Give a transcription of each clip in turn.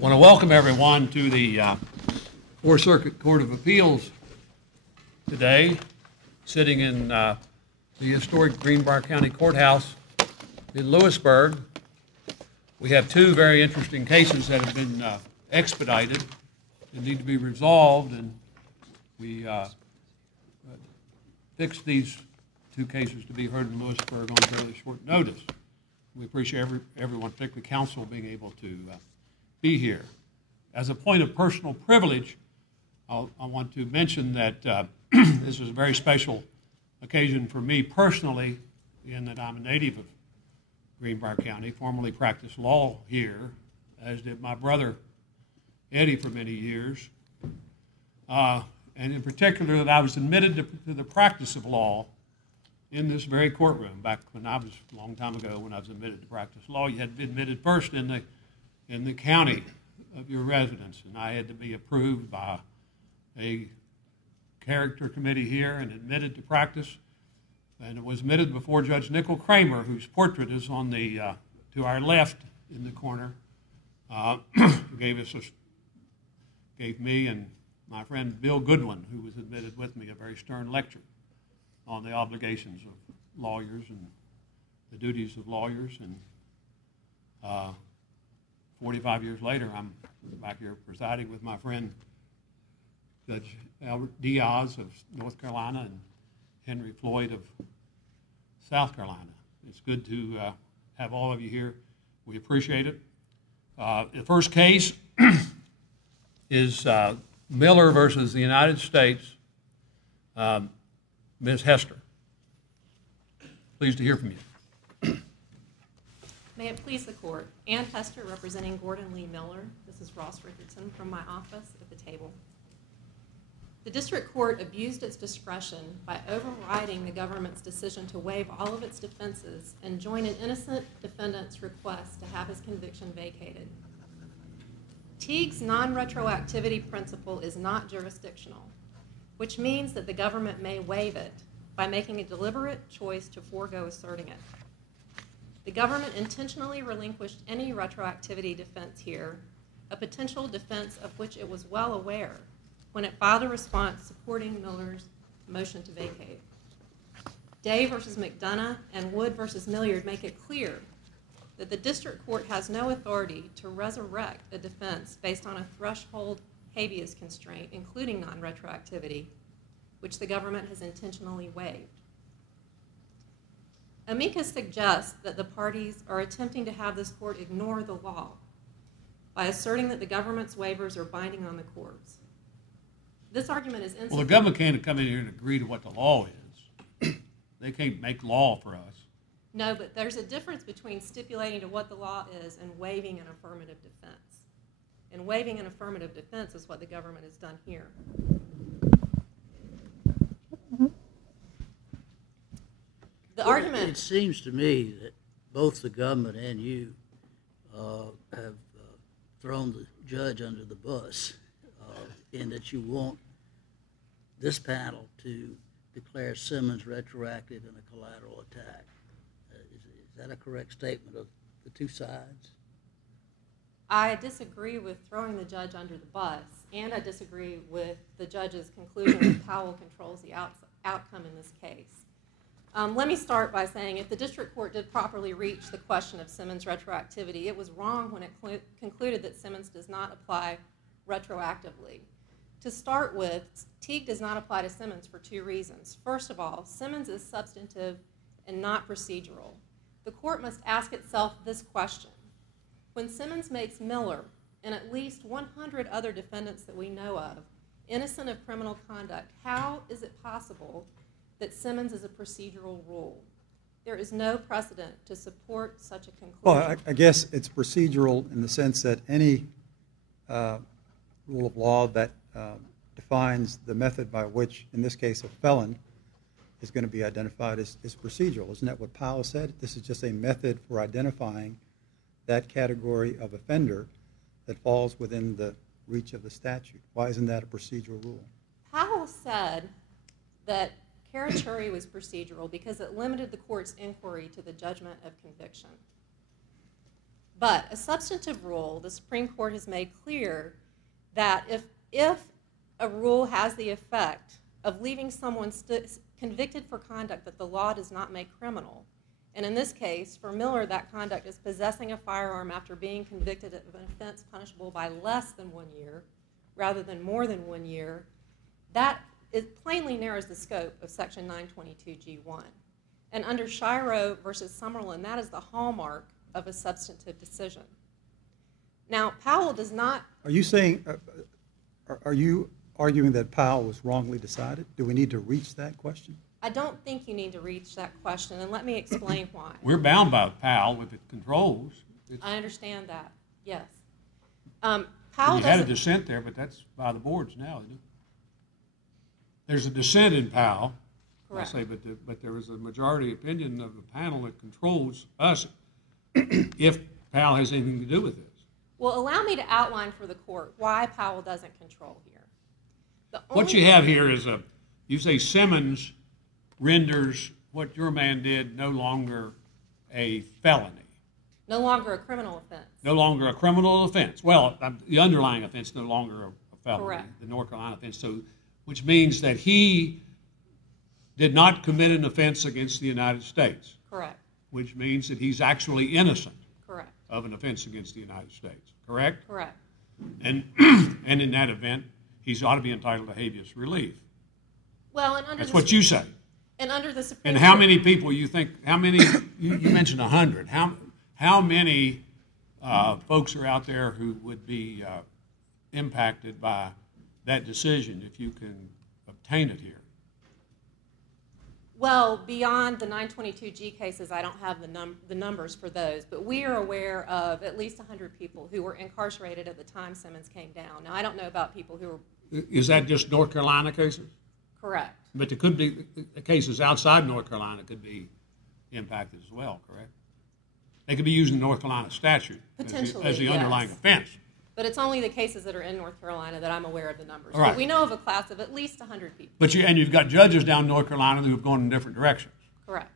I want to welcome everyone to the Fourth Circuit Court of Appeals today, sitting in the historic Greenbrier County Courthouse in Lewisburg. We have two very interesting cases that have been expedited and need to be resolved, and we fixed these two cases to be heard in Lewisburg on fairly short notice. We appreciate everyone, particularly counsel, being able to be here. As a point of personal privilege, I want to mention that this is a very special occasion for me personally, in that I'm a native of Greenbrier County, formerly practiced law here, as did my brother Eddie for many years. And in particular, that I was admitted to the practice of law in this very courtroom back when I was, a long time ago, when I was admitted to practice law. You had to be admitted first in the county of your residence, and I had to be approved by a character committee here and admitted to practice. And it was admitted before Judge Nickel Kramer, whose portrait is on the to our left in the corner, gave me and my friend Bill Goodwin, who was admitted with me, a very stern lecture on the obligations of lawyers and the duties of lawyers. And 45 years later, I'm back here presiding with my friend Judge Albert Diaz of North Carolina and Henry Floyd of South Carolina. It's good to have all of you here. We appreciate it. The first case is Miller versus the United States. Ms. Hester, pleased to hear from you. May it please the court. Ann Hester representing Gordon Lee Miller. This is Ross Richardson from my office at the table. The district court abused its discretion by overriding the government's decision to waive all of its defenses and join an innocent defendant's request to have his conviction vacated. Teague's non-retroactivity principle is not jurisdictional, which means that the government may waive it by making a deliberate choice to forego asserting it. The government intentionally relinquished any retroactivity defense here, a potential defense of which it was well aware when it filed a response supporting Miller's motion to vacate. Day versus McDonough and Wood versus Milliard make it clear that the district court has no authority to resurrect a defense based on a threshold habeas constraint, including non-retroactivity, which the government has intentionally waived. Amicus suggests that the parties are attempting to have this court ignore the law by asserting that the government's waivers are binding on the courts. This argument is insufficient. Well, the government can't come in here and agree to what the law is. They can't make law for us. No, but there's a difference between stipulating to what the law is and waiving an affirmative defense. And waiving an affirmative defense is what the government has done here. The argument... It seems to me that both the government and you have thrown the judge under the bus in that you want this panel to declare Simmons retroactive in a collateral attack. Is that a correct statement of the two sides? I disagree with throwing the judge under the bus, and I disagree with the judge's conclusion that Powell controls the outcome in this case. Let me start by saying if the district court did properly reach the question of Simmons retroactivity, it was wrong when it concluded that Simmons does not apply retroactively. To start with, Teague does not apply to Simmons for two reasons. First of all, Simmons is substantive and not procedural. The court must ask itself this question. When Simmons makes Miller and at least 100 other defendants that we know of innocent of criminal conduct, how is it possible that Simmons is a procedural rule? There is no precedent to support such a conclusion. Well, I guess it's procedural in the sense that any rule of law that defines the method by which, in this case, a felon is going to be identified is procedural. Isn't that what Powell said? This is just a method for identifying that category of offender that falls within the reach of the statute. Why isn't that a procedural rule? Powell said that Carachuri was procedural because it limited the court's inquiry to the judgment of conviction. But a substantive rule, the Supreme Court has made clear that if a rule has the effect of leaving someone convicted for conduct that the law does not make criminal, and in this case, for Miller, that conduct is possessing a firearm after being convicted of an offense punishable by less than 1 year rather than more than 1 year, that plainly narrows the scope of Section 922G1. And under Shiro versus Summerlin, that is the hallmark of a substantive decision. Now, Powell does not... Are you saying, are you arguing that Powell was wrongly decided? Do we need to reach that question? I don't think you need to reach that question, and let me explain why. We're bound by Powell if it controls. I understand that, yes. You Powell had a doesn't... dissent there, but that's by the boards now, isn't it? There's a dissent in Powell, Correct. I say, but there is a majority opinion of the panel that controls us if Powell has anything to do with this. Well, allow me to outline for the court why Powell doesn't control here. What you have here is you say Simmons renders what your man did no longer a felony. No longer a criminal offense. No longer a criminal offense. Well, the underlying offense no longer a felony. Correct. The North Carolina offense. So, which means that he did not commit an offense against the United States. Correct. Which means that he's actually innocent Correct. of an offense against the United States. Correct? Correct. And in that event, he's ought to be entitled to habeas relief. Well, and under That's the what you say. And under the Supreme And how Court- many people you think? How many? You mentioned 100. How many folks are out there who would be impacted by that decision if you can obtain it here? Well, beyond the 922G cases, I don't have the numbers for those, but we are aware of at least 100 people who were incarcerated at the time Simmons came down. Now, I don't know about people who were... Is that just North Carolina cases? Correct. But there could be cases outside North Carolina could be impacted as well, correct? They could be using the North Carolina statute Potentially, as the yes. underlying offense. But it's only the cases that are in North Carolina that I'm aware of the numbers. All right. But we know of a class of at least 100 people. But you've got judges down in North Carolina who have gone in different directions. Correct.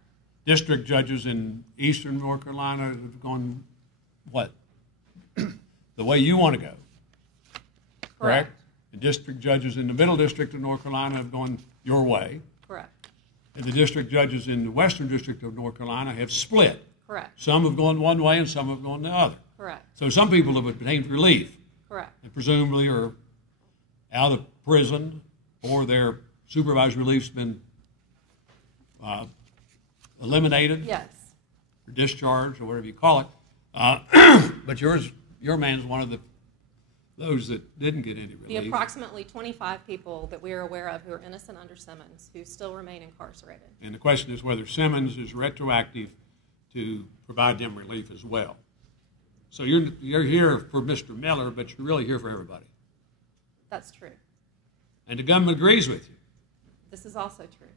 District judges in eastern North Carolina have gone, what? The way you want to go. Correct? The district judges in the middle district of North Carolina have gone your way. Correct. And the district judges in the western district of North Carolina have split. Correct. Some have gone one way and some have gone the other. Correct. So some people have obtained relief Correct. and presumably are out of prison or their supervised relief's been eliminated. Yes. Or discharged or whatever you call it. But your man's one of those that didn't get any relief. The approximately 25 people that we are aware of who are innocent under Simmons who still remain incarcerated. And the question is whether Simmons is retroactive to provide them relief as well. So you're here for Mr. Miller, but you're really here for everybody. That's true. And the government agrees with you, This is also true.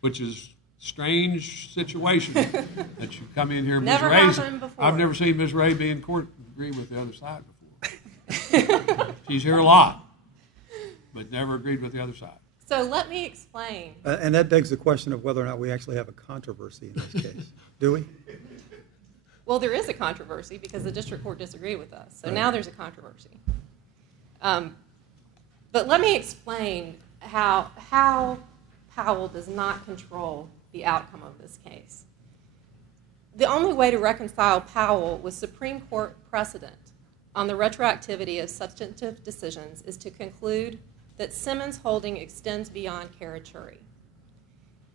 which is a strange situation that you come in here. Never Ms. Ray's- happened before. I've never seen Ms. Ray be in court agree with the other side before. She's here a lot, but never agreed with the other side. So let me explain. And that begs the question of whether or not we actually have a controversy in this case. Do we? Well, there is a controversy because the district court disagreed with us. So Right. now there's a controversy. But let me explain how Powell does not control the outcome of this case. The only way to reconcile Powell with Supreme Court precedent on the retroactivity of substantive decisions is to conclude that Simmons' holding extends beyond Carachuri.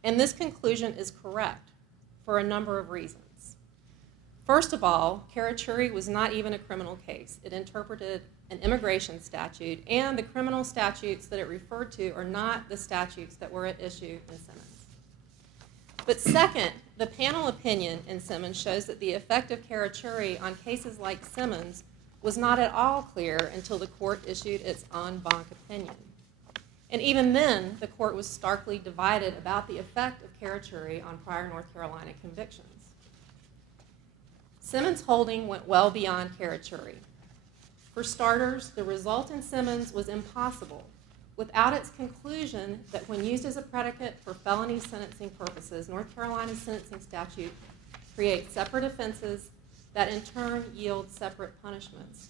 And this conclusion is correct for a number of reasons. First of all, Carachuri was not even a criminal case. It interpreted an immigration statute, and the criminal statutes that it referred to are not the statutes that were at issue in Simmons. But second, the panel opinion in Simmons shows that the effect of Carachuri on cases like Simmons was not at all clear until the court issued its en banc opinion. And even then, the court was starkly divided about the effect of Carachuri on prior North Carolina convictions. Simmons' holding went well beyond Carachuri. For starters, the result in Simmons was impossible without its conclusion that when used as a predicate for felony sentencing purposes, North Carolina's sentencing statute creates separate offenses that in turn yield separate punishments.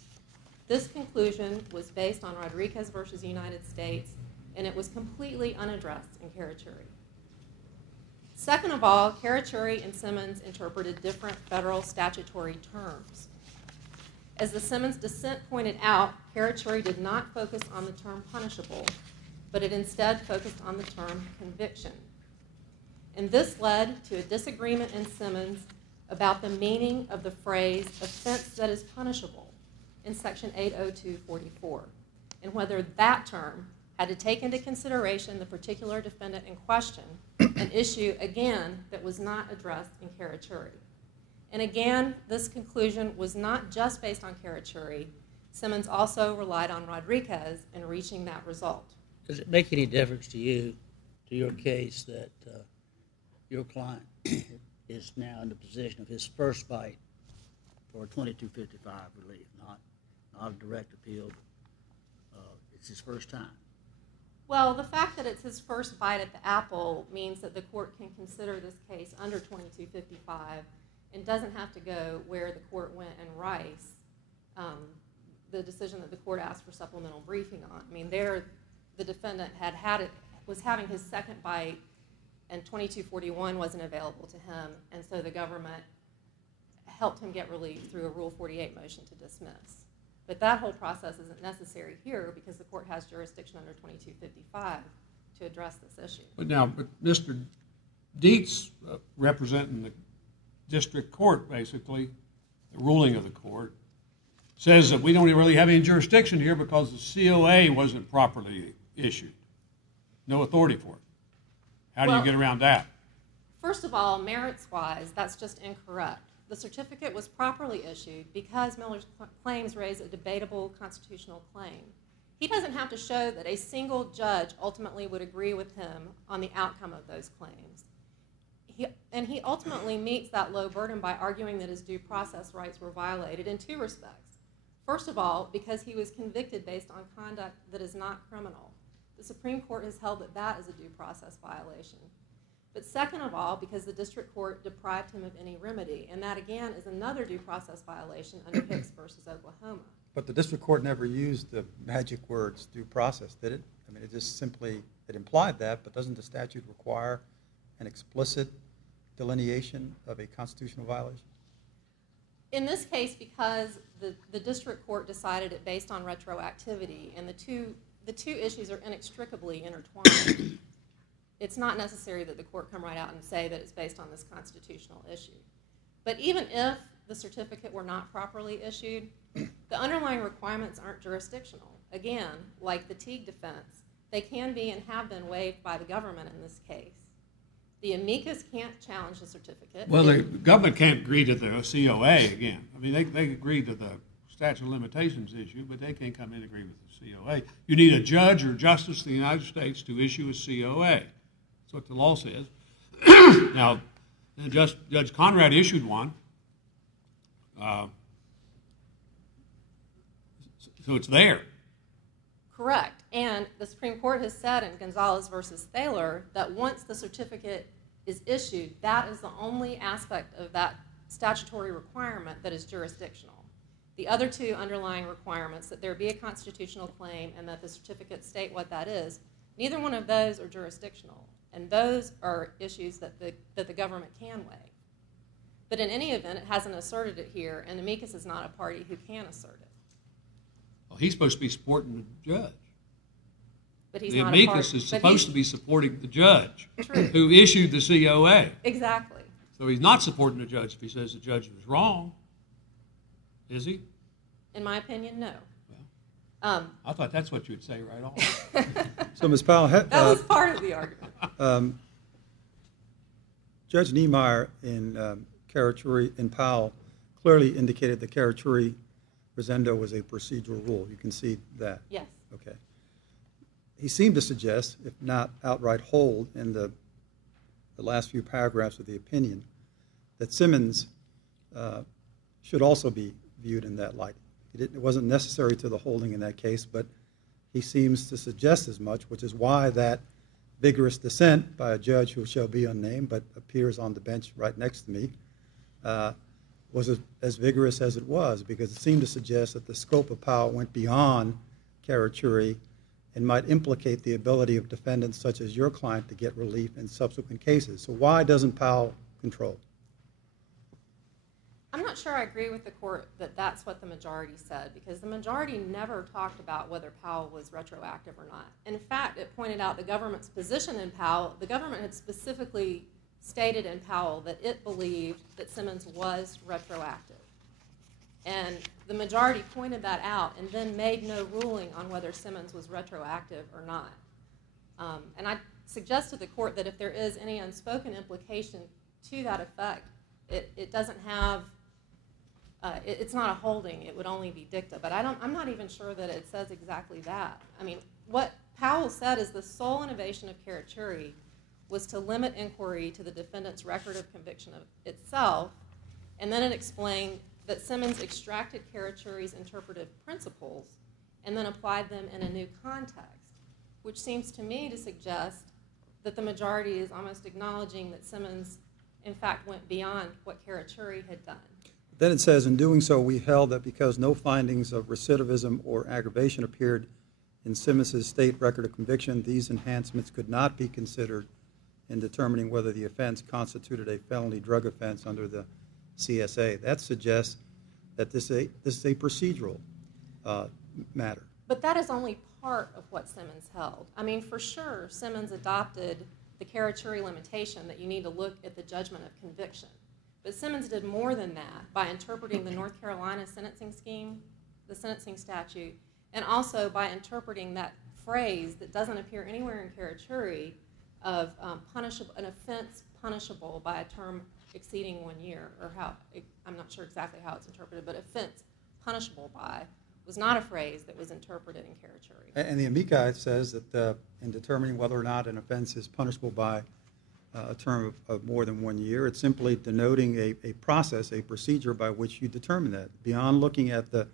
This conclusion was based on Rodriguez versus United States, and it was completely unaddressed in Carachuri. Second of all, Carachuri and Simmons interpreted different federal statutory terms. As the Simmons dissent pointed out, Carachuri did not focus on the term punishable, but it instead focused on the term conviction. And this led to a disagreement in Simmons about the meaning of the phrase offense that is punishable in Section 802.44, and whether that term had to take into consideration the particular defendant in question, an issue, again, that was not addressed in Carachuri. And again, this conclusion was not just based on Carachuri. Simmons also relied on Rodriguez in reaching that result. Does it make any difference to you, to your case, that your client is now in the position of his first bite for a 2255 relief, not a direct appeal, but it's his first time? Well, the fact that it's his first bite at the apple means that the court can consider this case under 2255 and doesn't have to go where the court went in Rice, the decision that the court asked for supplemental briefing on. I mean, there the defendant was having his second bite, and 2241 wasn't available to him, and so the government helped him get relief through a Rule 48 motion to dismiss. But that whole process isn't necessary here because the court has jurisdiction under 2255 to address this issue. But Mr. Dietz, representing the district court, basically, the ruling of the court, says that we don't really have any jurisdiction here because the COA wasn't properly issued. No authority for it. How do you get around that? First of all, merits-wise, that's just incorrect. The certificate was properly issued because Miller's claims raise a debatable constitutional claim. He doesn't have to show that a single judge ultimately would agree with him on the outcome of those claims. He ultimately meets that low burden by arguing that his due process rights were violated in two respects. First of all, because he was convicted based on conduct that is not criminal. The Supreme Court has held that that is a due process violation. But second of all, because the district court deprived him of any remedy, and that again is another due process violation under Hicks versus Oklahoma. But the district court never used the magic words due process, did it? I mean, it implied that, but doesn't the statute require an explicit delineation of a constitutional violation? In this case, because the district court decided it based on retroactivity, and the two issues are inextricably intertwined, it's not necessary that the court come right out and say that it's based on this constitutional issue. But even if the certificate were not properly issued, the underlying requirements aren't jurisdictional. Again, like the Teague defense, they can be and have been waived by the government in this case. The amicus can't challenge the certificate. Well, the government can't agree to the COA again. I mean, they agree to the statute of limitations issue, but they can't come in and agree with the COA. You need a judge or justice of the United States to issue a COA. That's what the law says. Now, Judge Conrad issued one. So it's there. Correct. And the Supreme Court has said in Gonzalez versus Thaler that once the certificate is issued, that is the only aspect of that statutory requirement that is jurisdictional. The other two underlying requirements, that there be a constitutional claim and that the certificate state what that is, neither one of those are jurisdictional. And those are issues that the government can waive. But in any event, it hasn't asserted it here, and amicus is not a party who can assert it. Well, he's supposed to be supporting the judge. But he's the not amicus is supposed to be supporting the judge who issued the COA. Exactly. So he's not supporting the judge if he says the judge was wrong. Is he? In my opinion, no. I thought that's what you would say right off. So, Ms. Powell, that was part of the argument. Judge Niemeyer in Carachuri and Powell clearly indicated that Carachuri-Rosendo was a procedural rule. You can see that? Yes. Okay. He seemed to suggest, if not outright hold, in the last few paragraphs of the opinion, that Simmons should also be viewed in that light. It wasn't necessary to the holding in that case, but he seems to suggest as much, which is why that vigorous dissent by a judge who shall be unnamed but appears on the bench right next to me was as vigorous as it was, because it seemed to suggest that the scope of Powell went beyond Karachuri and might implicate the ability of defendants such as your client to get relief in subsequent cases. So why doesn't Powell control? I'm not sure I agree with the court that that's what the majority said, because the majority never talked about whether Powell was retroactive or not. In fact, it pointed out the government's position in Powell. The government had specifically stated in Powell that it believed that Simmons was retroactive. And the majority pointed that out and then made no ruling on whether Simmons was retroactive or not. And I suggest to the court that if there is any unspoken implication to that effect, it doesn't have, it's not a holding, it would only be dicta. But I'm not even sure that it says exactly that. I mean, what Powell said is the sole innovation of Karachuri was to limit inquiry to the defendant's record of conviction of itself, and then it explained that Simmons extracted Karachuri's interpretive principles and then applied them in a new context, which seems to me to suggest that the majority is almost acknowledging that Simmons, in fact, went beyond what Karachuri had done. Then it says, in doing so, we held that because no findings of recidivism or aggravation appeared in Simmons' state record of conviction, these enhancements could not be considered in determining whether the offense constituted a felony drug offense under the CSA. That suggests that this is a procedural matter. But that is only part of what Simmons held. I mean, for sure, Simmons adopted the Karachuri limitation that you need to look at the judgment of conviction. But Simmons did more than that by interpreting the North Carolina sentencing scheme, the sentencing statute, and also by interpreting that phrase that doesn't appear anywhere in Karachuri of an offense punishable by a term exceeding 1 year, or how, I'm not sure exactly how it's interpreted, but offense punishable by was not a phrase that was interpreted in Karachuri. And the amici says that in determining whether or not an offense is punishable by a term of more than 1 year, it's simply denoting a process, a procedure by which you determine that. Beyond looking at the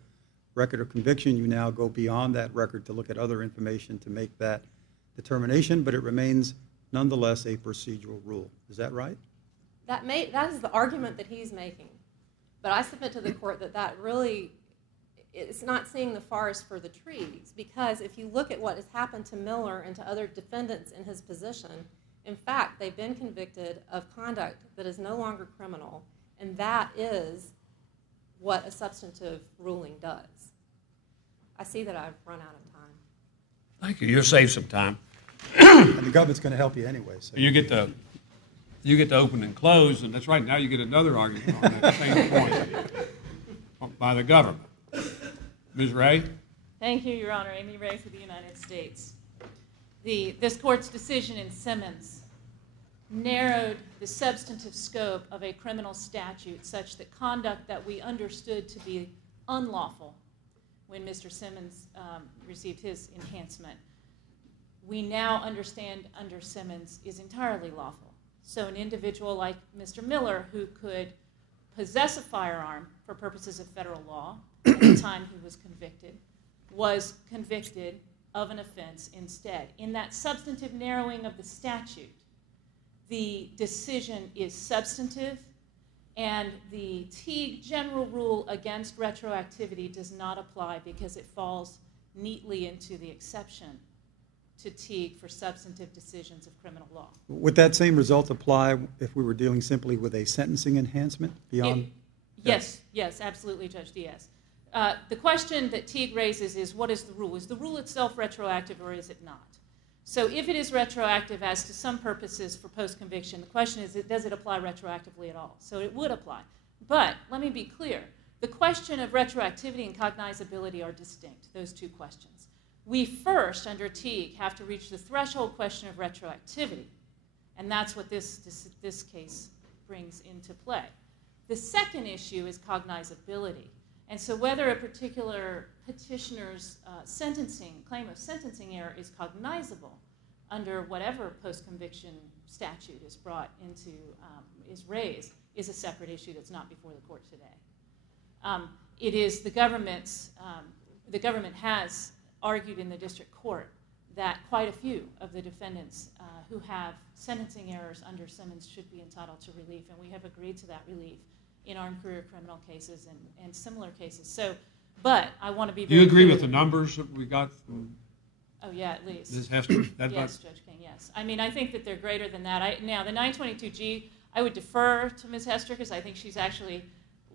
record of conviction, you now go beyond that record to look at other information to make that determination, but it remains nonetheless a procedural rule. Is that right? That is the argument that he's making. But I submit to the court that that really, it's not seeing the forest for the trees, because if you look at what has happened to Miller and to other defendants in his position, in fact, they've been convicted of conduct that is no longer criminal, and that is what a substantive ruling does. I see that I've run out of time. Thank you. You'll save some time. And the government's going to help you anyway. So. You get to open and close, and that's right. Now you get another argument on that same point by the government. Ms. Ray? Thank you, Your Honor. Amy Ray for the United States. This court's decision in Simmons narrowed the substantive scope of a criminal statute such that conduct that we understood to be unlawful when Mr. Simmons received his enhancement, we now understand under Simmons is entirely lawful. So an individual like Mr. Miller, who could possess a firearm for purposes of federal law at the time he was convicted of an offense instead. In that substantive narrowing of the statute, the decision is substantive, and the Teague general rule against retroactivity does not apply because it falls neatly into the exception to Teague for substantive decisions of criminal law. Would that same result apply if we were dealing simply with a sentencing enhancement beyond? Yes, absolutely, Judge Diaz. The question that Teague raises is, what is the rule? Is the rule itself retroactive or is it not? So if it is retroactive as to some purposes for post-conviction, the question is, does it apply retroactively at all? So it would apply. But let me be clear. The question of retroactivity and cognizability are distinct, those two questions. We first, under Teague, have to reach the threshold question of retroactivity, and that's what this case brings into play. The second issue is cognizability. And so whether a particular petitioner's claim of sentencing error is cognizable under whatever post-conviction statute is raised is a separate issue that's not before the court today. It is the government has argued in the district court that quite a few of the defendants who have sentencing errors under Simmons should be entitled to relief, and we have agreed to that relief. in armed career criminal cases and similar cases. So, but I want to be Do very you agree clear with the numbers that we got from Oh, yeah, at least. Ms. Hester? Yes, Judge King, yes. I mean, I think that they're greater than that. Now, the 922G, I would defer to Ms. Hester because I think she's actually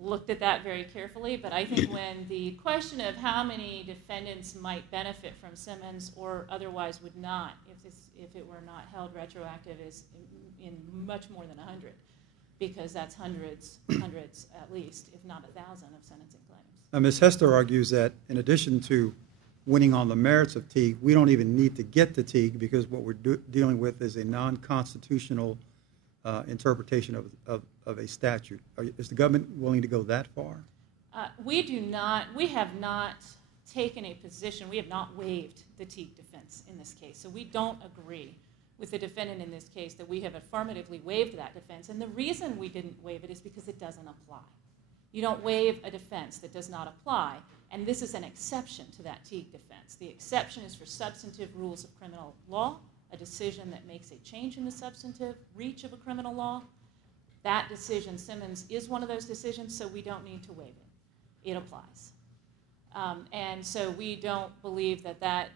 looked at that very carefully. But I think when the question of how many defendants might benefit from Simmons or otherwise would not, if it were not held retroactive, is in much more than 100, because that's hundreds at least, if not 1,000 of sentencing claims. Now, Ms. Hester argues that in addition to winning on the merits of Teague, we don't even need to get to Teague because what we're dealing with is a non-constitutional interpretation of a statute. Is the government willing to go that far? We have not taken a position, we have not waived the Teague defense in this case. So we don't agree with the defendant in this case that we have affirmatively waived that defense. And the reason we didn't waive it is because it doesn't apply. You don't waive a defense that does not apply, and this is an exception to that Teague defense. The exception is for substantive rules of criminal law, a decision that makes a change in the substantive reach of a criminal law. That decision, Simmons, is one of those decisions, so we don't need to waive it. It applies. And so we don't believe that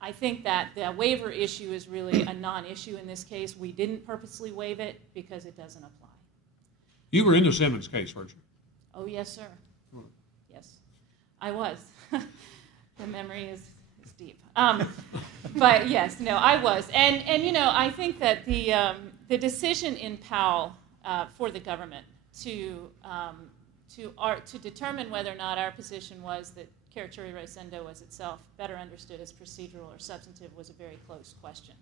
I think that the waiver issue is really a non-issue in this case. We didn't purposely waive it because it doesn't apply. You were in the Simmons case, weren't you? Oh, yes, sir. Yes, I was. The memory is deep. But yes, no, I was. And you know, I think that the decision in Powell for the government to determine whether or not our position was that Carachuri Rosendo was itself better understood as procedural or substantive was a very close question.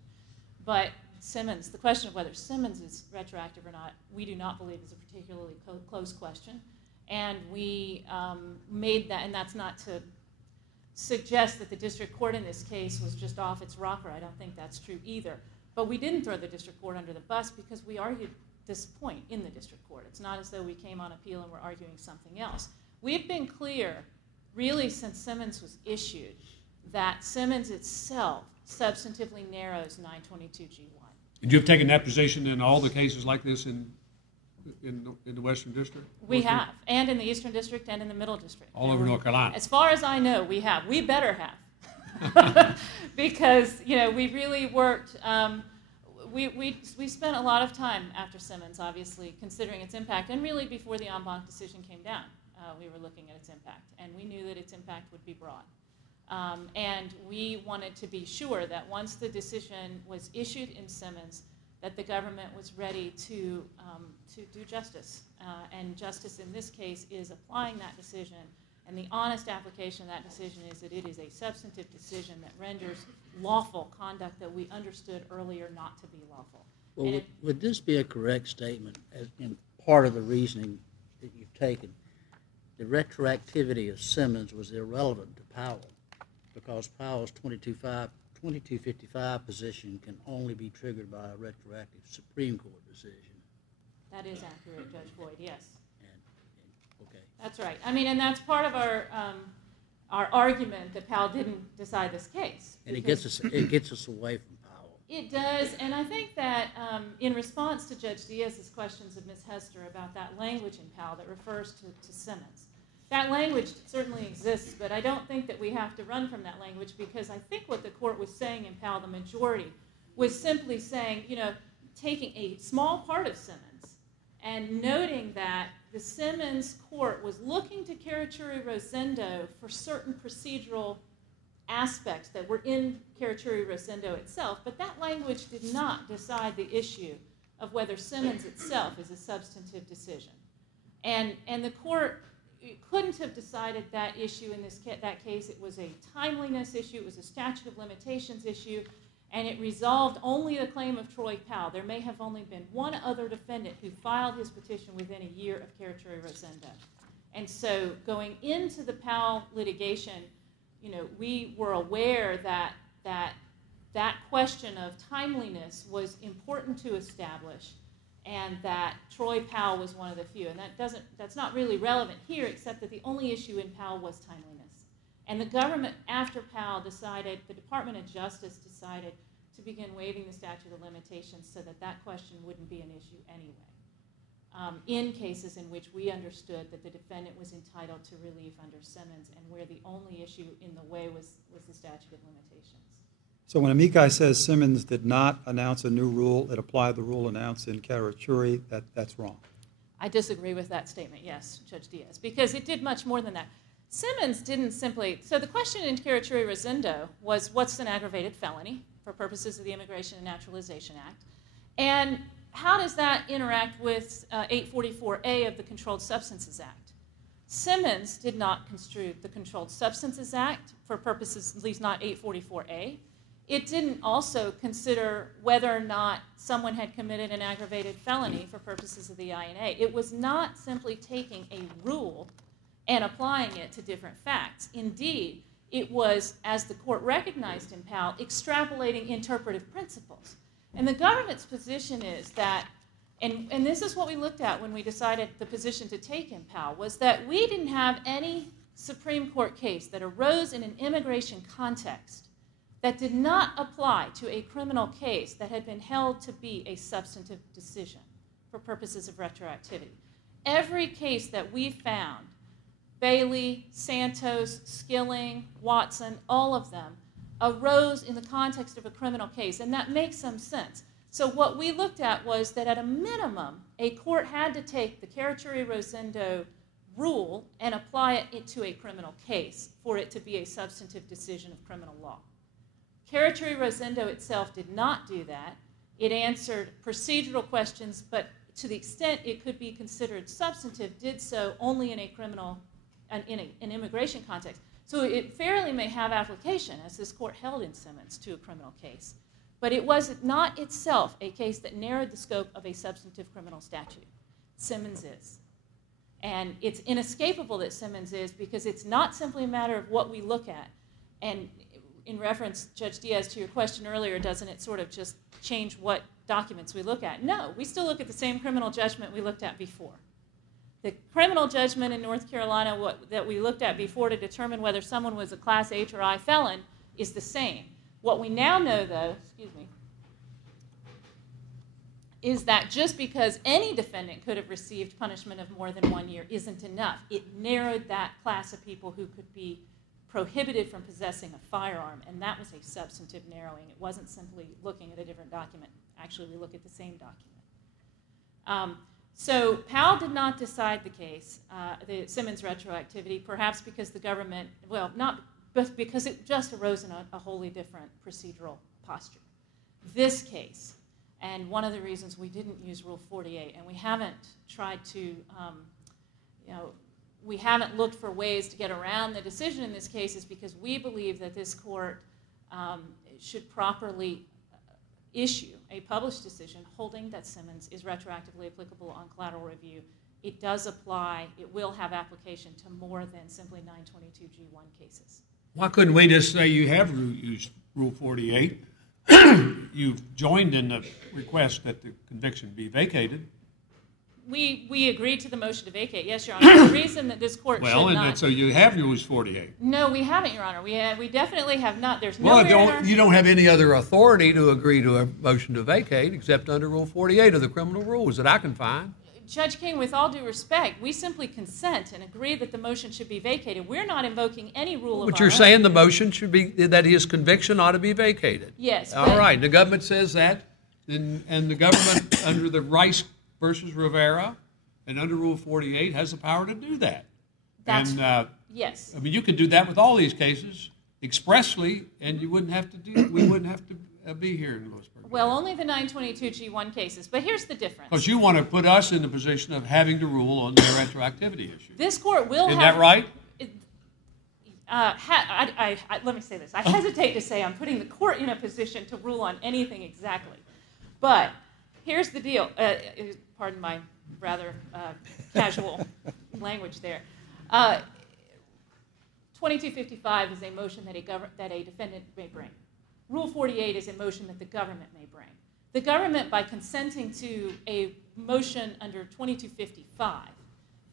But Simmons, the question of whether Simmons is retroactive or not, we do not believe is a particularly close question. And we made that, and that's not to suggest that the district court in this case was just off its rocker. I don't think that's true either. But we didn't throw the district court under the bus because we argued this point in the district court. It's not as though we came on appeal and were arguing something else. We've been clear, really since Simmons was issued, that Simmons itself substantively narrows 922G1. And you've taken that position in all the cases like this in the Western District? We have, and in the Eastern District and in the Middle District. All over North Carolina? As far as I know, we have. We better have. Because, you know, we really worked, we spent a lot of time after Simmons, obviously, considering its impact, and really before the en banc decision came down, we were looking at its impact, and we knew that its impact would be broad. And we wanted to be sure that once the decision was issued in Simmons, that the government was ready to do justice. And justice in this case is applying that decision, and the honest application of that decision is that it is a substantive decision that renders lawful conduct that we understood earlier not to be lawful. Well, would this be a correct statement as in part of the reasoning that you've taken? The retroactivity of Simmons was irrelevant to Powell because Powell's 2255 position can only be triggered by a retroactive Supreme Court decision. That is accurate, Judge Boyd, yes. Okay. That's right. I mean, and that's part of our argument that Powell didn't decide this case. And it gets us away from Powell. It does, and I think that in response to Judge Diaz's questions of Ms. Hester about that language in Powell that refers to Simmons, that language certainly exists, but I don't think that we have to run from that language because I think what the court was saying in Powell, the majority, was simply saying, you know, taking a small part of Simmons and noting that the Simmons court was looking to Carachuri Rosendo for certain procedural aspects that were in Carachuri Rosendo itself, but that language did not decide the issue of whether Simmons itself is a substantive decision. And the court couldn't have decided that issue in that case. It was a timeliness issue, it was a statute of limitations issue, and it resolved only the claim of Troy Powell. There may have only been one other defendant who filed his petition within a year of Carachuri Rosendo. And so going into the Powell litigation, you know, we were aware that question of timeliness was important to establish, and that Troy Powell was one of the few. And that's not really relevant here, except that the only issue in Powell was timeliness. And the government, after Powell, the Department of Justice decided to begin waiving the statute of limitations so that question wouldn't be an issue anyway. in cases in which we understood that the defendant was entitled to relief under Simmons and where the only issue in the way was the statute of limitations. So when Amici says Simmons did not announce a new rule, it applied the rule announced in Carachuri, that's wrong. I disagree with that statement, yes, Judge Diaz, because it did much more than that. Simmons didn't simply, so the question in Carachuri-Rosendo was what's an aggravated felony for purposes of the Immigration and Naturalization Act, and how does that interact with 844A of the Controlled Substances Act? Simmons did not construe the Controlled Substances Act for purposes, at least not 844A. It didn't also consider whether or not someone had committed an aggravated felony for purposes of the INA. It was not simply taking a rule and applying it to different facts. Indeed, it was, as the court recognized in Powell, extrapolating interpretive principles. And the government's position is that, and this is what we looked at when we decided the position to take in Powell, was that we didn't have any Supreme Court case that arose in an immigration context that did not apply to a criminal case that had been held to be a substantive decision for purposes of retroactivity. Every case that we found, Bailey, Santos, Skilling, Watson, all of them, arose in the context of a criminal case, and that makes some sense. So what we looked at was that at a minimum, a court had to take the Carachuri-Rosendo rule and apply it to a criminal case for it to be a substantive decision of criminal law. Carachuri-Rosendo itself did not do that. It answered procedural questions, but to the extent it could be considered substantive, did so only in a criminal, in an immigration context. So it fairly may have application, as this court held in Simmons, to a criminal case. But it was not itself a case that narrowed the scope of a substantive criminal statute. Simmons is. And it's inescapable that Simmons is because it's not simply a matter of what we look at. And in reference, Judge Diaz, to your question earlier, doesn't it sort of just change what documents we look at? No, we still look at the same criminal judgment we looked at before. The criminal judgment in North Carolina that we looked at before to determine whether someone was a Class H or I felon is the same. What we now know, though, is that just because any defendant could have received punishment of more than 1 year isn't enough. It narrowed that class of people who could be prohibited from possessing a firearm, and that was a substantive narrowing. It wasn't simply looking at a different document. Actually, we look at the same document. So Powell did not decide the case, the Simmons retroactivity, perhaps because the government, well, not but because it just arose in a wholly different procedural posture. This case, and one of the reasons we didn't use Rule 48, and we haven't tried to, we haven't looked for ways to get around the decision in this case, is because we believe that this court should properly issue a published decision holding that Simmons is retroactively applicable on collateral review. It does apply, it will have application to more than simply 922G1 cases. Why couldn't we just say you have used Rule 48? You've joined in the request that the conviction be vacated. We agreed to the motion to vacate, yes, Your Honor. The reason that this court should not... Well, so you have used 48. No, we haven't, Your Honor. We definitely have not. There's no... Well, you don't have any other authority to agree to a motion to vacate except under Rule 48 of the criminal rules that I can find. Judge King, with all due respect, we simply consent and agree that the motion should be vacated. We're not invoking any rule of our own. But you're saying the motion should be that his conviction ought to be vacated. Yes. All right. The government says that, and the government under the Rice versus Rivera and under Rule 48 has the power to do that. Yes. I mean, you could do that with all these cases expressly, and we wouldn't have to be here in Lewisburg. Well, only the 922G1 cases, but here's the difference. Because you want to put us in the position of having to rule on the retroactivity issue. This court will Isn't that right? Let me say this. I hesitate to say I'm putting the court in a position to rule on anything exactly. But here's the deal. Pardon my rather casual language there. 2255 is a motion that a defendant may bring. Rule 48 is a motion that the government may bring. The government, by consenting to a motion under 2255,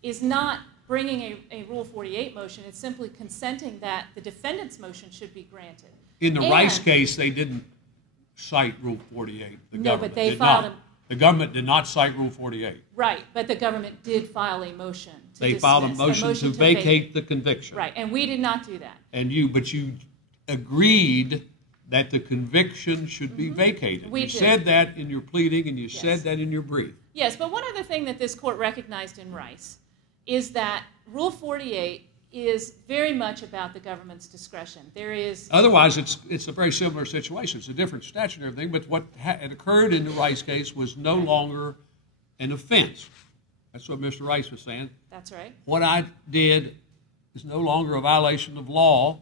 is not bringing a Rule 48 motion. It's simply consenting that the defendant's motion should be granted. In the Rice case, they didn't cite Rule 48. No, but they filed The government did not cite Rule 48. Right, but the government did file a motion to They dismiss, filed a motion to vacate the conviction. Right, and we did not do that. But you agreed that the conviction should be vacated. We you did. said that in your pleading, and you Yes. said that in your brief. Yes, but one other thing that this court recognized in Rice is that Rule 48 is very much about the government's discretion. There is Otherwise, it's a very similar situation. It's a different statute and everything, but what had occurred in the Rice case was no longer an offense. That's what Mr. Rice was saying. That's right. What I did is no longer a violation of law,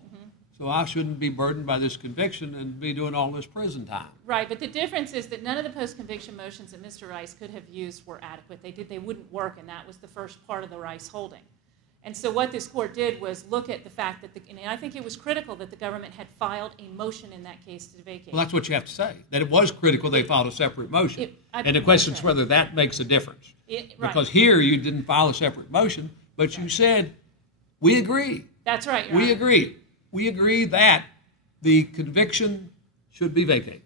so I shouldn't be burdened by this conviction and be doing all this prison time. Right, but the difference is that none of the post-conviction motions that Mr. Rice could have used were adequate. They wouldn't work, and that was the first part of the Rice holding. And so what this court did was look at the fact that, and I think it was critical that the government had filed a motion in that case to vacate. Well, that's what you have to say, that it was critical they filed a separate motion. And the question is whether that makes a difference. Right. Because here you didn't file a separate motion, but you said, we agree. That's right, Your We Honor. agree. We agree that the conviction should be vacated.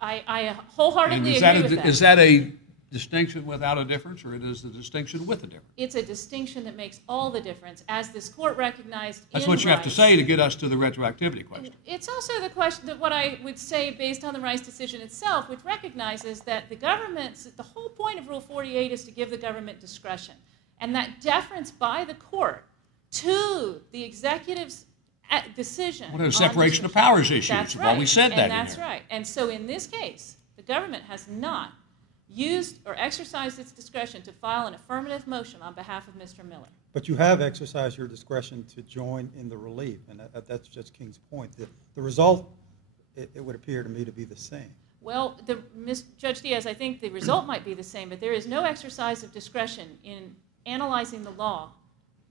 I wholeheartedly And agree with that. is that a distinction without a difference, or it is a distinction with a difference? It's a distinction that makes all the difference, as this court recognized That's in what you have to Rice. say to get us to the retroactivity question. It's also the question that what I would say based on the Rice decision itself, which recognizes that the whole point of Rule 48 is to give the government discretion. And that deference by the court to the executive's decision. Well, there's on separation of discretion. powers issues. That's Well, right. we said that And in that's there. right. And so in this case, the government has not used or exercised its discretion to file an affirmative motion on behalf of Mr. Miller. But you have exercised your discretion to join in the relief, and that's just King's point. The result, it would appear to me to be the same. Well, Judge Diaz, I think the result might be the same, but there is no exercise of discretion in analyzing the law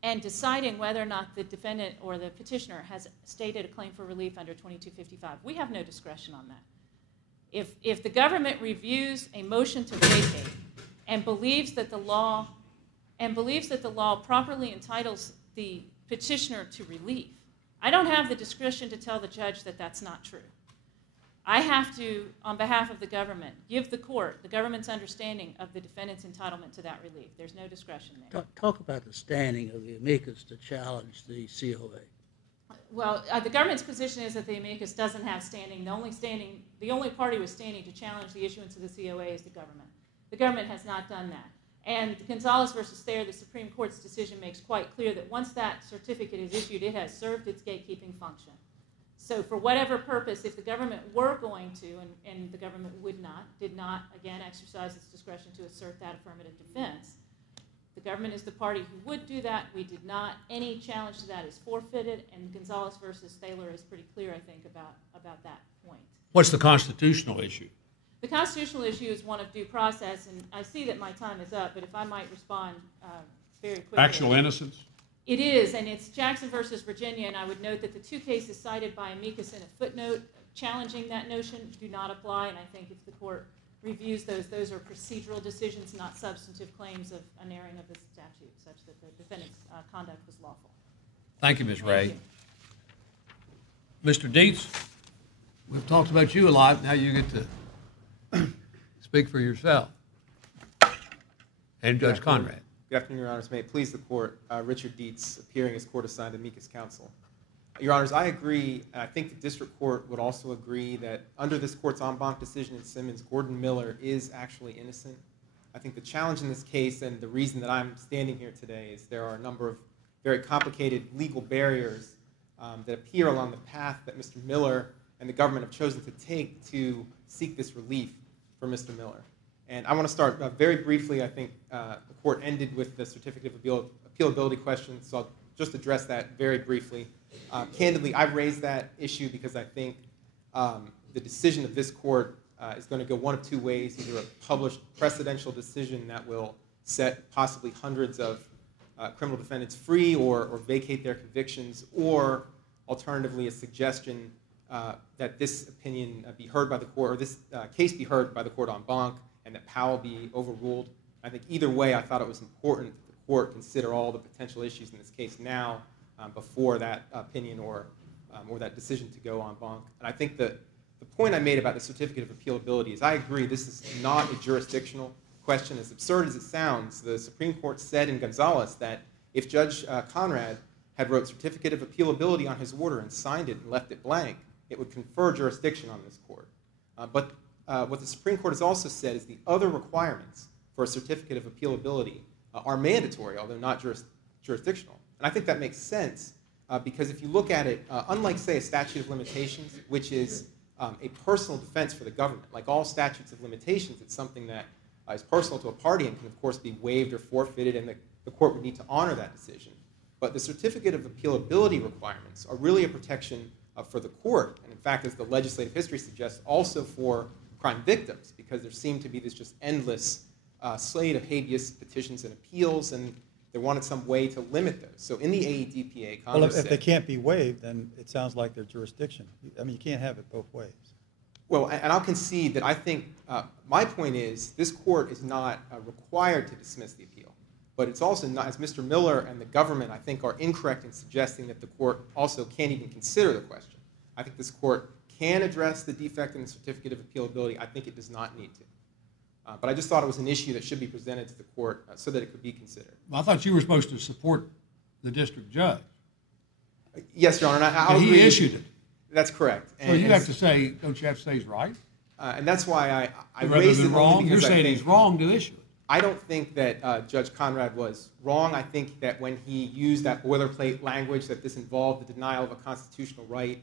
and deciding whether or not the defendant or the petitioner has stated a claim for relief under 2255. We have no discretion on that. If the government reviews a motion to vacate and believes that the law properly entitles the petitioner to relief, I don't have the discretion to tell the judge that that's not true. I have to, on behalf of the government, give the court the government's understanding of the defendant's entitlement to that relief. There's no discretion there. Talk about the standing of the amicus to challenge the COA. Well, the government's position is that the amicus doesn't have standing. The only party with standing to challenge the issuance of the COA is the government. The government has not done that. And Gonzalez versus Thayer, the Supreme Court's decision makes quite clear that once that certificate is issued, it has served its gatekeeping function. So for whatever purpose, if the government were going to, and the government did not, again, exercise its discretion to assert that affirmative defense, the government is the party who would do that. We did not. Any challenge to that is forfeited, and Gonzalez versus Thayer is pretty clear, I think, about that point. What's the constitutional issue? The constitutional issue is one of due process, and I see that my time is up, but if I might respond very quickly. Actual innocence? It is, and it's Jackson versus Virginia, and I would note that the two cases cited by amicus in a footnote challenging that notion do not apply, and I think if the court reviews those are procedural decisions, not substantive claims of an erring of the statute, such that the defendant's conduct was lawful. Thank you, Ms. Ray. Thank you. Mr. Dietz, we've talked about you a lot. Now you get to speak for yourself. And Judge Conrad. Good afternoon, Your Honors. May it please the Court. Richard Dietz, appearing as court-assigned amicus counsel. Your Honors, I agree, and I think the district court would also agree that under this court's en banc decision in Simmons, Gordon Miller is actually innocent. I think the challenge in this case, and the reason that I'm standing here today, is there are a number of very complicated legal barriers that appear along the path that Mr. Miller and the government have chosen to take to seek this relief for Mr. Miller. And I want to start very briefly. I think the court ended with the certificate of appealability question, so I'll just address that very briefly. Candidly, I've raised that issue because I think the decision of this court is going to go one of two ways, either a published precedential decision that will set possibly hundreds of criminal defendants free or vacate their convictions, or alternatively a suggestion that this opinion be heard by the court, or this case be heard by the court en banc, and that Powell be overruled. I think either way, I thought it was important that the court consider all the potential issues in this case now before that opinion or that decision to go en banc. And I think that the point I made about the certificate of appealability is I agree this is not a jurisdictional question. As absurd as it sounds, the Supreme Court said in Gonzalez that if Judge Conrad had wrote certificate of appealability on his order and signed it and left it blank, it would confer jurisdiction on this court. But what the Supreme Court has also said is the other requirements for a certificate of appealability are mandatory, although not jurisdictional. And I think that makes sense because if you look at it, unlike, say, a statute of limitations, which is a personal defense for the government, like all statutes of limitations, it's something that is personal to a party and can, of course, be waived or forfeited, and the court would need to honor that decision. But the certificate of appealability requirements are really a protection for the court, and in fact, as the legislative history suggests, also for crime victims, because there seemed to be this just endless slate of habeas petitions and appeals, and they wanted some way to limit those. So in the AEDPA, Congress Well, if they said, can't be waived, then it sounds like their jurisdiction. I mean, you can't have it both ways. well, and I'll concede that I think my point is this court is not required to dismiss the appeal, but it's also not, as Mr. Miller and the government, I think, are incorrect in suggesting that the court also can't even consider the question. I think this court can address the defect in the certificate of appealability. I think it does not need to. But I just thought it was an issue that should be presented to the court so that it could be considered. Well, I thought you were supposed to support the district judge. Yes, Your Honor, and I'll He agree. issued it. That's correct. So you have to say, don't you have to say he's right? And that's why I Rather raised than it wrong, only you're because I saying think he's wrong to issue it. I don't think that Judge Conrad was wrong. I think that when he used that boilerplate language that this involved the denial of a constitutional right,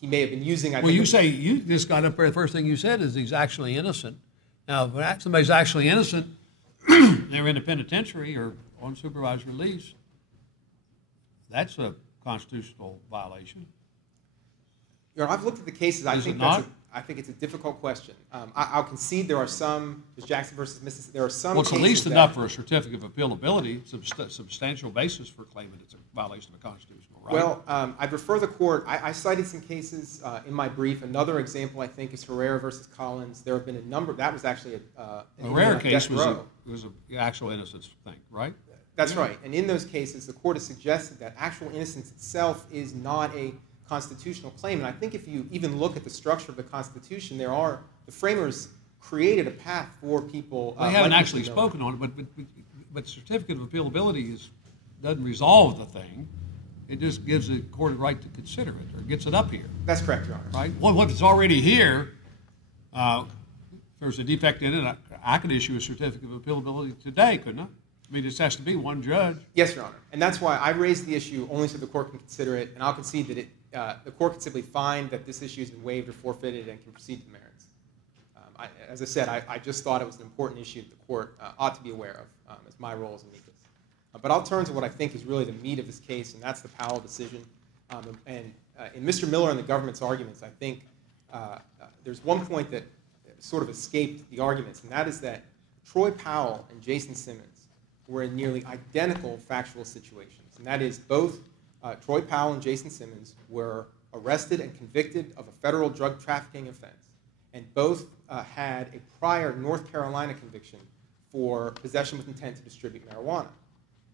he may have been using. Well, you say, you just got up there, the first thing you said is he's actually innocent. Now, if somebody's actually innocent, they're in a penitentiary or on supervised release, that's a constitutional violation. Your Honor, I've looked at the cases. I Is think it that's not? I think it's a difficult question. I'll concede there are some, there's Jackson versus Mississippi, there are some Well, it's at cases least that- enough for a certificate of appealability, substantial basis for claiming it's a violation of a constitutional right. Well, I'd refer the court. I cited some cases in my brief. Another example, I think, is Herrera versus Collins. There have been a number. That was actually a rare case was row. an actual innocence thing, right? That's right. And in those cases, the court has suggested that actual innocence itself is not a constitutional claim. And I think if you even look at the structure of the Constitution, the framers created a path for people. They haven't like actually Mr. Miller. spoken on it, but certificate of appealability doesn't resolve the thing. It just gives the court a right to consider it, or gets it up here, That's correct, Your Honor. right? Well, if it's already here, if there's a defect in it, I could issue a certificate of appealability today, couldn't I? I mean, it has to be one judge. Yes, Your Honor. And that's why I raised the issue only so the court can consider it, and I'll concede that the court can simply find that this issue has been waived or forfeited and can proceed to the merits. As I said, I just thought it was an important issue that the court ought to be aware of as my role as amicus. But I'll turn to what I think is really the meat of this case, and that's the Powell decision. And in Mr. Miller and the government's arguments, I think there's one point that sort of escaped the arguments, and that is that Troy Powell and Jason Simmons were in nearly identical factual situations. And that is both Troy Powell and Jason Simmons were arrested and convicted of a federal drug trafficking offense, and both had a prior North Carolina conviction for possession with intent to distribute marijuana.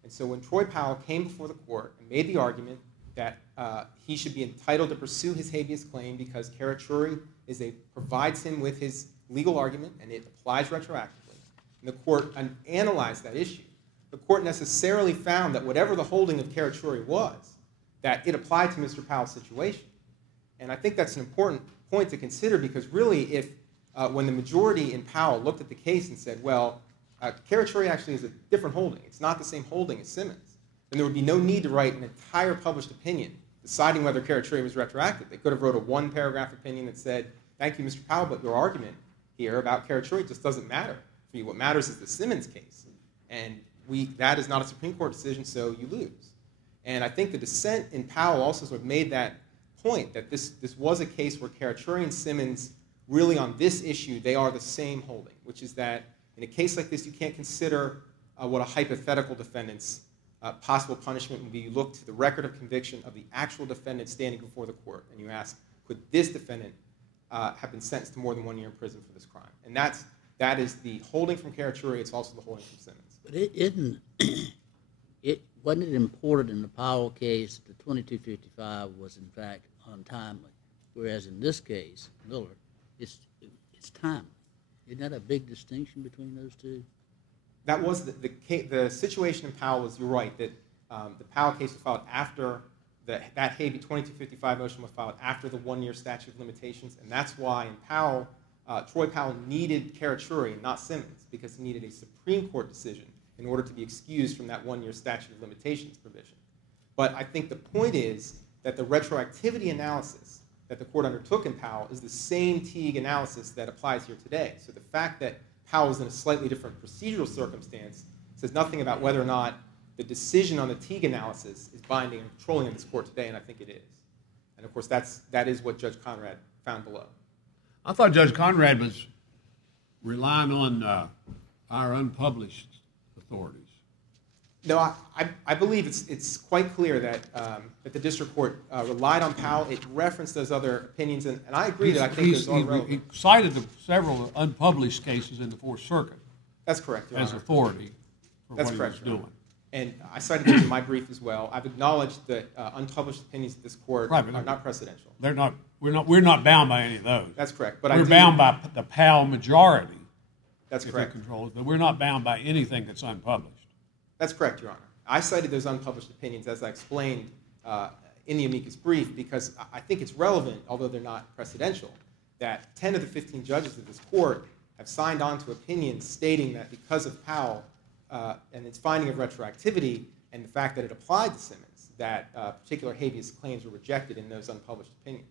And so when Troy Powell came before the court and made the argument that he should be entitled to pursue his habeas claim because Karachuri provides him with his legal argument and it applies retroactively, and the court analyzed that issue, the court necessarily found that whatever the holding of Karachuri was, that it applied to Mr. Powell's situation. And I think that's an important point to consider because really if when the majority in Powell looked at the case and said, well, Karachuri actually is a different holding. It's not the same holding as Simmons. Then there would be no need to write an entire published opinion deciding whether Karachuri was retroactive. They could have wrote a one-paragraph opinion that said, thank you, Mr. Powell, but your argument here about Karachuri just doesn't matter for you. What matters is the Simmons case. And that is not a Supreme Court decision, so you lose. And I think the dissent in Powell also sort of made that point, that this was a case where Karachuri and Simmons, really on this issue, they are the same holding, which is that in a case like this, you can't consider what a hypothetical defendant's possible punishment would be. You look to the record of conviction of the actual defendant standing before the court, and you ask, could this defendant have been sentenced to more than 1 year in prison for this crime? And that is the holding from Karachuri. It's also the holding from Simmons. But wasn't it important in the Powell case that the 2255 was in fact untimely? whereas in this case, Miller, it's timely. Isn't that a big distinction between those two? That was the situation in Powell was, you're right, that the Powell case was filed after that Habeas 2255 motion was filed after the 1-year statute of limitations, and that's why in Powell, Troy Powell needed Carachuri, not Simmons, because he needed a Supreme Court decision in order to be excused from that 1-year statute of limitations provision. But I think the point is that the retroactivity analysis that the court undertook in Powell is the same Teague analysis that applies here today. So the fact that Powell is in a slightly different procedural circumstance says nothing about whether or not the decision on the Teague analysis is binding and controlling in this court today, and I think it is. And of course, that is what Judge Conrad found below. I thought Judge Conrad was relying on our unpublished authorities. No, I believe it's quite clear that the district court relied on Powell. It referenced those other opinions, and I agree that I think those are relevant. He cited several unpublished cases in the Fourth Circuit. That's correct, Your as Honor. Authority for That's what correct, he was doing. And I cited those in my brief as well. I've acknowledged that unpublished opinions of this court are not precedential. They're not. We're not bound by any of those. That's correct. But we're bound by the Powell majority. That's correct. But we're not bound by anything that's unpublished. That's correct, Your Honor. I cited those unpublished opinions, as I explained in the amicus brief, because I think it's relevant, although they're not precedential, that 10 of the 15 judges of this court have signed on to opinions stating that because of Powell and its finding of retroactivity and the fact that it applied to Simmons, that particular habeas claims were rejected in those unpublished opinions.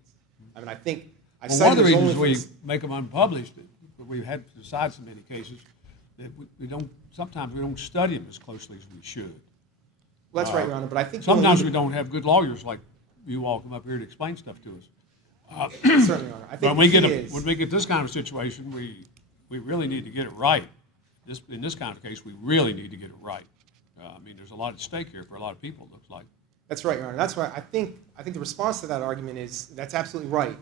I mean, I think I cited one of the those reasons only we make them unpublished, we've had to decide so many cases that we don't. Sometimes we don't study them as closely as we should. Well, that's right, Your Honor. But I think sometimes we don't have good lawyers like you all come up here to explain stuff to us. Certainly, Your Honor. I think when we get this kind of situation, we really need to get it right. In this kind of case, we really need to get it right. I mean, there's a lot at stake here for a lot of people, it looks like. That's right, Your Honor. That's why I think the response to that argument is that's absolutely right.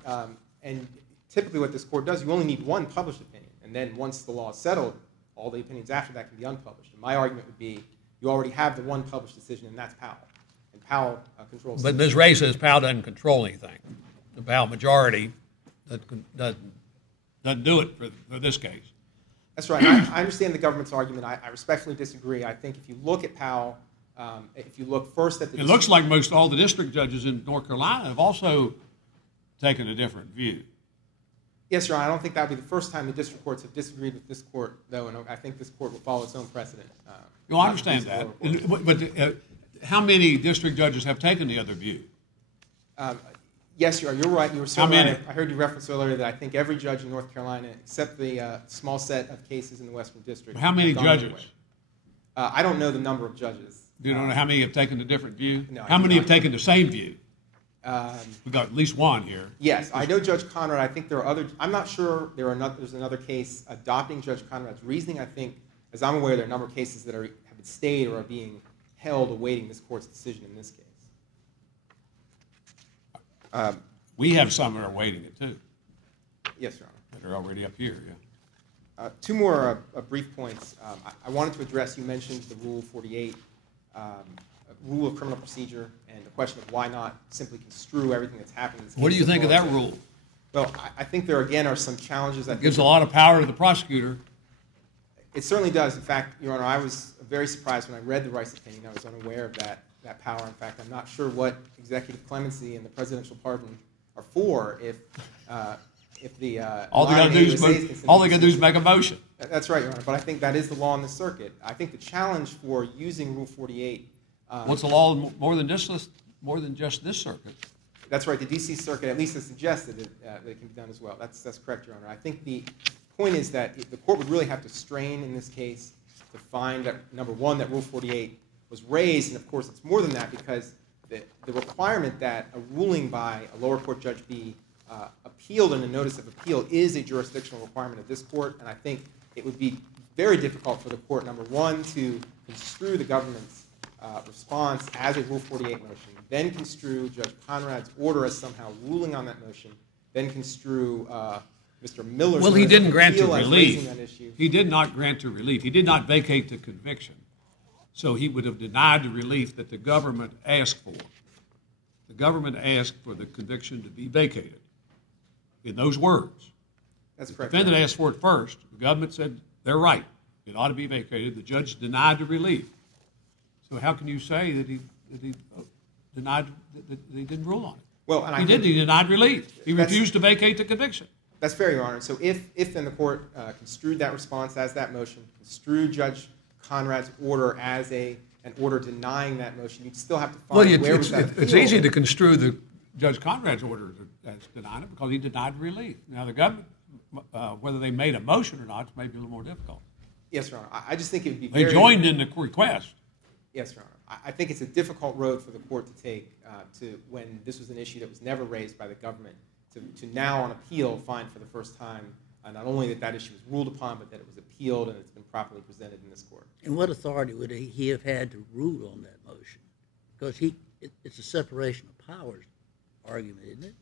And typically what this court does, you only need one published opinion. And then once the law is settled, all the opinions after that can be unpublished. And my argument would be you already have the one published decision, and that's Powell. And Powell controls. But Ms. Ray says Powell doesn't control anything. The Powell majority doesn't do it for this case. That's right. I understand the government's argument. I respectfully disagree. I think if you look at Powell, if you look first at the... It looks like most all the district judges in North Carolina have also taken a different view. Yes, Your Honor. I don't think that would be the first time the district courts have disagreed with this court, though, and I think this court will follow its own precedent. I understand that. But how many district judges have taken the other view? Yes, Your Honor. You're right. You were so How many? right. I heard you reference earlier that I think every judge in North Carolina, except the small set of cases in the Western District. How many have gone judges? their way. I don't know the number of judges. Do you know how many have taken a different view? No, I how do many not. have taken the same view? We've got at least one here. Yes, I know Judge Conrad. I think there are other. I'm not sure there's another case adopting Judge Conrad's reasoning. I think, as I'm aware, there are a number of cases that have been stayed or are being held awaiting this court's decision in this case. We have some that are waiting it too, Yes, Your Honor. that are already up here. Yeah. Two more brief points. I wanted to address, you mentioned the Rule 48, rule of criminal procedure, and the question of why not simply construe everything that's happened in this case. What do you think of that rule? Well, I think there, again, are some challenges. It gives a lot of power to the prosecutor. It certainly does. In fact, Your Honor, I was very surprised when I read the Rice opinion. I was unaware of that power. In fact, I'm not sure what executive clemency and the presidential pardon are for if the All they got to do is make a motion. That's right, Your Honor. But I think that is the law in the circuit. I think the challenge for using Rule 48. What's the law more than just this circuit? That's right. The D.C. Circuit at least has suggested that it can be done as well. That's correct, Your Honor. I think the point is that the court would really have to strain in this case to find that, number one, that Rule 48 was raised, and of course it's more than that because the requirement that a ruling by a lower court judge be appealed in a notice of appeal is a jurisdictional requirement of this court, and I think it would be very difficult for the court, number one, to construe the government's response as a Rule 48 motion, then construe Judge Conrad's order as somehow ruling on that motion, then construe Mr. Miller's Well, he didn't grant the appeal as relief. raising that issue. He did not grant the relief. He did not vacate the conviction. So he would have denied the relief that the government asked for. The government asked for the conviction to be vacated. in those words. That's The correct. defendant asked for it first. The government said they're right. It ought to be vacated. The judge denied the relief. So how can you say that he denied that he didn't rule on it? Well, and I He think did. He denied relief. He That's- refused to vacate the conviction. that's fair, Your Honor. So if then the court construed that response as that motion, construed Judge Conrad's order as an order denying that motion, you'd still have to find where was that it's appeal. easy to construe the Judge Conrad's order as denying it because he denied relief. Now the government, whether they made a motion or not, may be a little more difficult. Yes, Your Honor. I just think it would be They very... joined in the request. Yes, Your Honor. I think it's a difficult road for the court to take to when this was an issue that was never raised by the government to now on appeal find for the first time not only that issue was ruled upon, but that it was appealed and it's been properly presented in this court. And what authority would he have had to rule on that motion? Because it's a separation of powers argument, isn't it?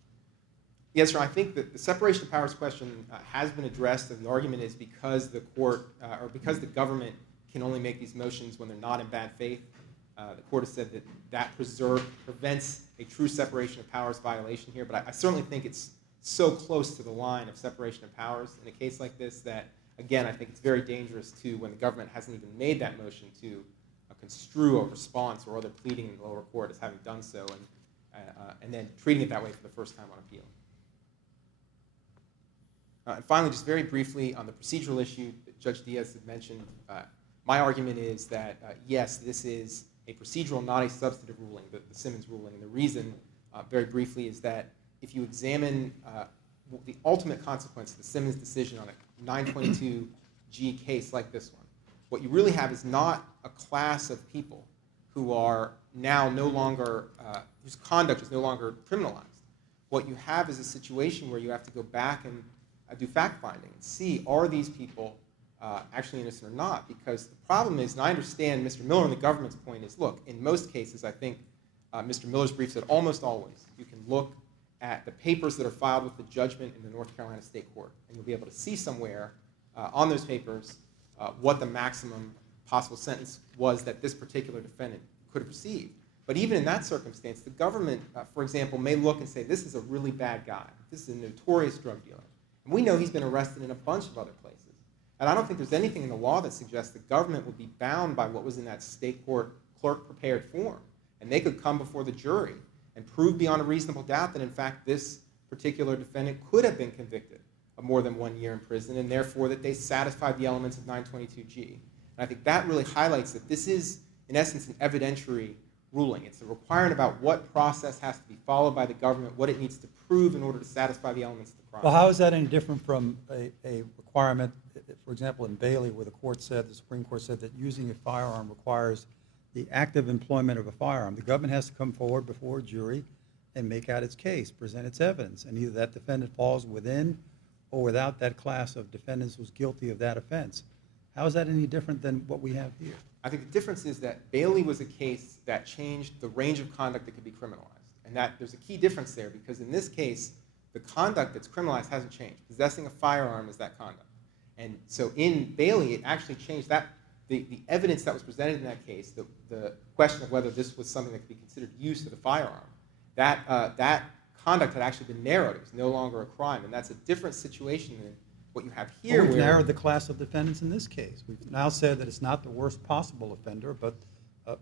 Yes, sir. I think that the separation of powers question has been addressed, and the argument is because the court or because the government can only make these motions when they're not in bad faith. The court has said that prevents a true separation of powers violation here. But I certainly think it's so close to the line of separation of powers in a case like this that, again, I think it's very dangerous to when the government hasn't even made that motion to construe a response or other pleading in the lower court as having done so, and then treating it that way for the first time on appeal. And finally, just very briefly on the procedural issue that Judge Diaz had mentioned, my argument is that, yes, this is a procedural, not a substantive ruling, the Simmons ruling. And the reason, very briefly, is that if you examine the ultimate consequence of the Simmons decision on a 922G case like this one, what you really have is not a class of people who are now no longer, whose conduct is no longer criminalized. What you have is a situation where you have to go back and do fact-finding and see, are these people actually innocent or not? Because the problem is, and I understand Mr. Miller and the government's point is, look, in most cases, I think Mr. Miller's brief said almost always, you can look at the papers that are filed with the judgment in the North Carolina State Court, and you'll be able to see somewhere on those papers what the maximum possible sentence was that this particular defendant could have received. But even in that circumstance, the government, for example, may look and say, this is a really bad guy. This is a notorious drug dealer. And we know he's been arrested in a bunch of other places. And I don't think there's anything in the law that suggests the government would be bound by what was in that state court clerk-prepared form. And they could come before the jury and prove beyond a reasonable doubt that, in fact, this particular defendant could have been convicted of more than 1 year in prison, and therefore that they satisfied the elements of 922G. And I think that really highlights that this is, in essence, an evidentiary ruling. It's a requirement about what process has to be followed by the government, what it needs to prove in order to satisfy the elements of the crime. Well, how is that any different from a requirement, for example, in Bailey, where the Supreme Court said that using a firearm requires the active employment of a firearm? The government has to come forward before a jury and make out its case, present its evidence, and either that defendant falls within or without that class of defendants who's guilty of that offense. How is that any different than what we have here? I think the difference is that Bailey was a case that changed the range of conduct that could be criminalized. And that there's a key difference there, because in this case, the conduct that's criminalized hasn't changed. Possessing a firearm is that conduct. And so in Bailey, it actually changed that. The evidence that was presented in that case, the question of whether this was something that could be considered use of the firearm, that conduct had actually been narrowed. It was no longer a crime. And that's a different situation than what you have here. Well, we've narrowed the class of defendants in this case. We've now said that it's not the worst possible offender, but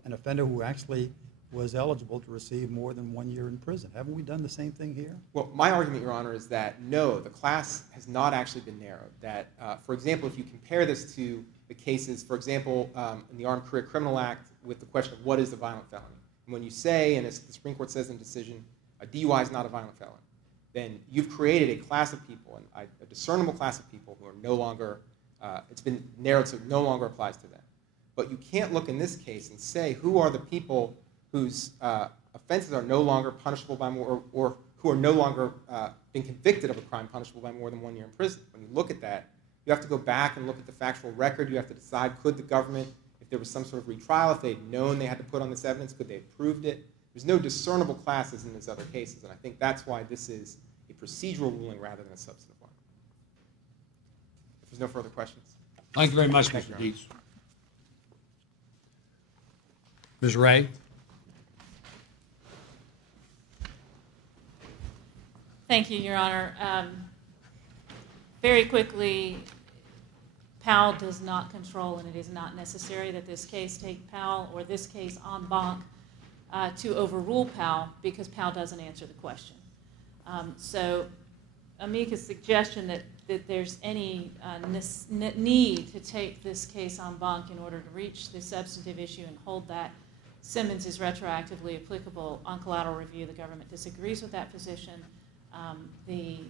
an offender who actually was eligible to receive more than 1 year in prison. Haven't we done the same thing here? Well, my argument, Your Honor, is that no, the class has not actually been narrowed. That, for example, if you compare this to the cases, for example, in the Armed Career Criminal Act with the question of what is a violent felony. And when you say, and as the Supreme Court says in the decision, a DUI is not a violent felony, then you've created a class of people, a discernible class of people who are no longer, it's been narrowed so it no longer applies to them. But you can't look in this case and say who are the people whose offenses are no longer punishable by more, or who are no longer being convicted of a crime punishable by more than 1 year in prison. When you look at that, you have to go back and look at the factual record. You have to decide, could the government, if there was some sort of retrial, if they'd known they had to put on this evidence, could they have proved it? There's no discernible classes in these other cases, and I think that's why this is a procedural ruling rather than a substantive one. If there's no further questions. Thank you very much, Thank you, Mr. Dietz. Ms. Ray? Thank you, Your Honor. Very quickly, Powell does not control, and it is not necessary that this case take Powell or this case en banc to overrule Powell, because Powell doesn't answer the question. So amicus' suggestion that there's any need to take this case en banc in order to reach the substantive issue and hold that Simmons is retroactively applicable on collateral review, the government disagrees with that position. The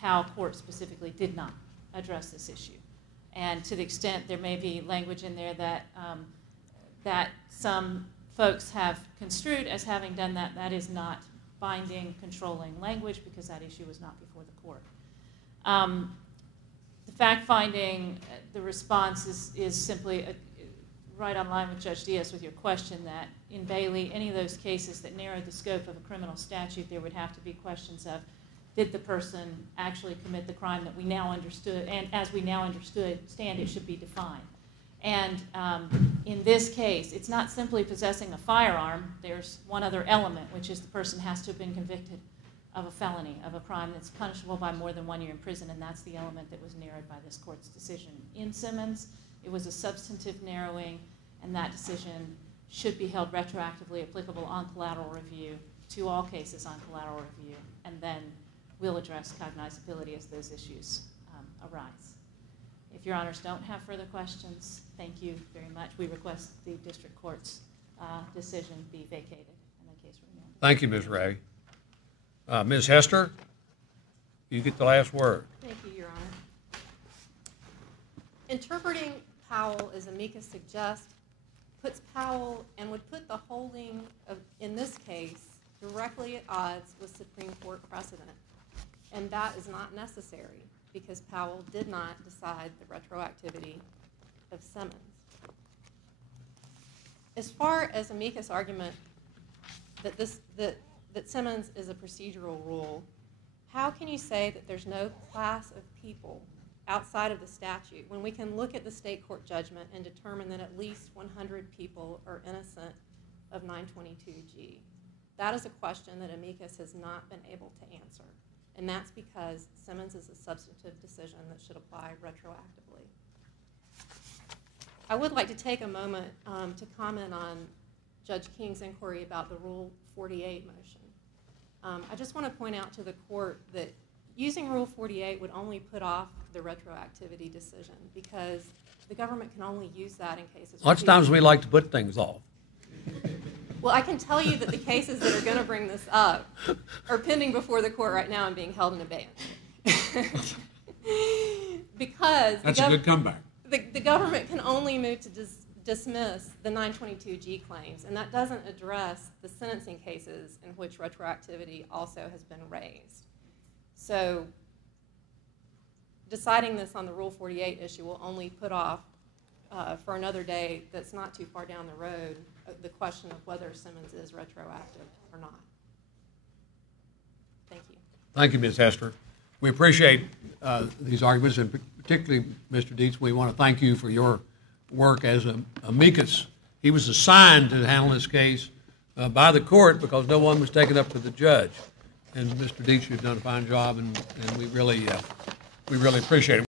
Powell court specifically did not address this issue. And to the extent there may be language in there that, that some folks have construed as having done that, that is not binding, controlling language, because that issue was not before the court. The fact-finding, the response is simply right on line with Judge Diaz with your question that in Bailey, any of those cases that narrowed the scope of a criminal statute, there would have to be questions of, did the person actually commit the crime that we now understood, and as we now understood, it should be defined. And in this case, it's not simply possessing a firearm. There's one other element, which is the person has to have been convicted of a felony, of a crime that's punishable by more than 1 year in prison, and that's the element that was narrowed by this court's decision. In Simmons, it was a substantive narrowing, and that decision should be held retroactively applicable on collateral review to all cases on collateral review, and then we'll address cognizability as those issues arise. If your honors don't have further questions, thank you very much. We request the district court's decision be vacated and the case remanded. Thank you, Ms. Ray. Ms. Hester, you get the last word. Thank you, Your Honor. Interpreting Powell, as amicus suggests, puts Powell and would put the holding of, in this case, directly at odds with Supreme Court precedent. And that is not necessary, because Powell did not decide the retroactivity of Simmons. As far as amicus' argument that Simmons is a procedural rule, how can you say that there's no class of people outside of the statute when we can look at the state court judgment and determine that at least 100 people are innocent of 922G? That is a question that amicus has not been able to answer. And that's because Simmons is a substantive decision that should apply retroactively. I would like to take a moment to comment on Judge King's inquiry about the Rule 48 motion. I just want to point out to the court that using Rule 48 would only put off the retroactivity decision, because the government can only use that in cases. Lots of times we like to put things off. Well, I can tell you that the cases that are going to bring this up are pending before the court right now and being held in abeyance. Because that's a good comeback. The government can only move to dismiss the 922G claims, and that doesn't address the sentencing cases in which retroactivity also has been raised. So deciding this on the Rule 48 issue will only put off for another day that's not too far down the road the question of whether Simmons is retroactive or not. Thank you. Thank you, Ms. Hester. We appreciate these arguments, and particularly Mr. Dietz, we want to thank you for your work as an amicus. He was assigned to handle this case by the court because no one was taken up to the judge. And Mr. Dietz, you've done a fine job, and we really appreciate it.